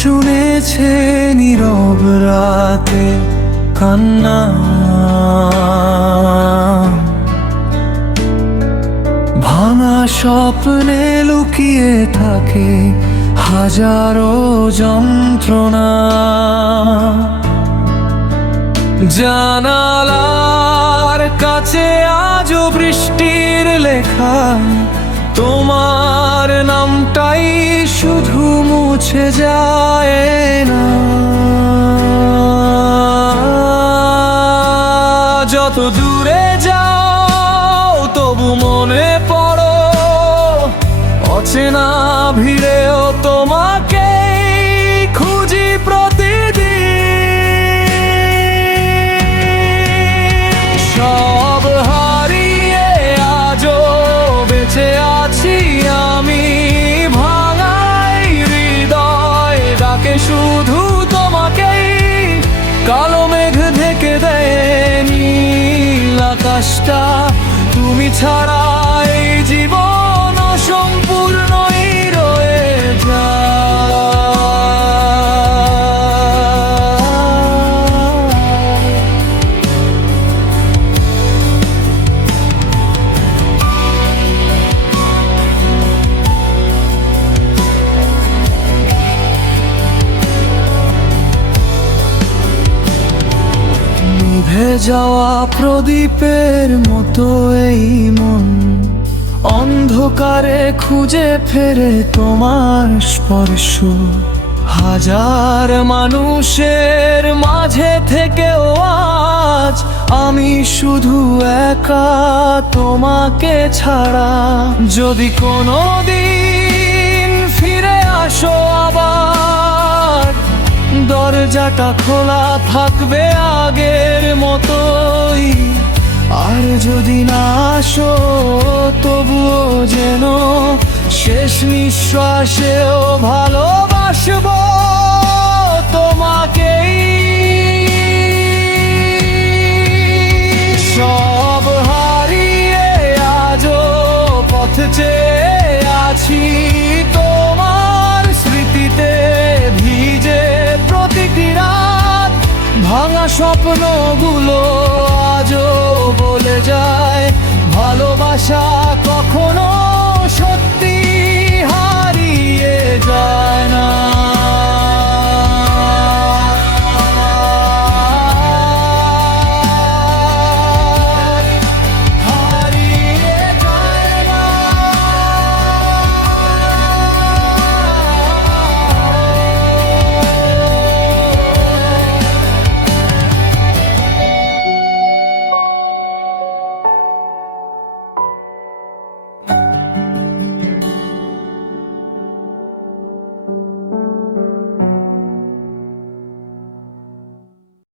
শুনেছে নীরব রাতে কান্না, ভাঙা স্বপ্নে লুকিয়ে থাকে হাজারো যন্ত্রণা। জানালার কাছে আজও বৃষ্টির লেখা, তোমার নামটাই শুধু মুছে যায় না। যত দূরে যাও তবু মনে পড়ো, অচেনা ভিড়েও তোমাকে খুঁজি প্রতিদিন। সব হারিয়ে আজও বেঁচে আছি আমি, ভাঙাই হৃদয় ডাকে শুধু তোমাকেই। কালো মেঘ ঢেকে দেয় নীল আকাশটা, তুমি ছাড়া এই জীবন অসম্পূর্ণই রয়ে যায়। নিভে যাওয়া প্রদীপের মতো এই মন, অন্ধকারে খুঁজে ফেরে তোমার স্পর্শ। হাজার মানুষের মাঝে থেকেও আজ আমি শুধু একা তোমাকে ছাড়া। যদি কোনো দিন ফিরে আসো আবার, দরজাটা খোলা থাকবে আগের মতোই। আর যদি না আসো তবুও যেন শেষ নিঃশ্বাসেও ভালোবাসবো তোমাকেই। সব হারিয়ে আজও পথ চেয়ে আছি তোমার স্মৃতিতে ভিজে প্রতিটি রাত। ভাঙা স্বপ্নগুলো আজও বলে যায় ভালোবাসা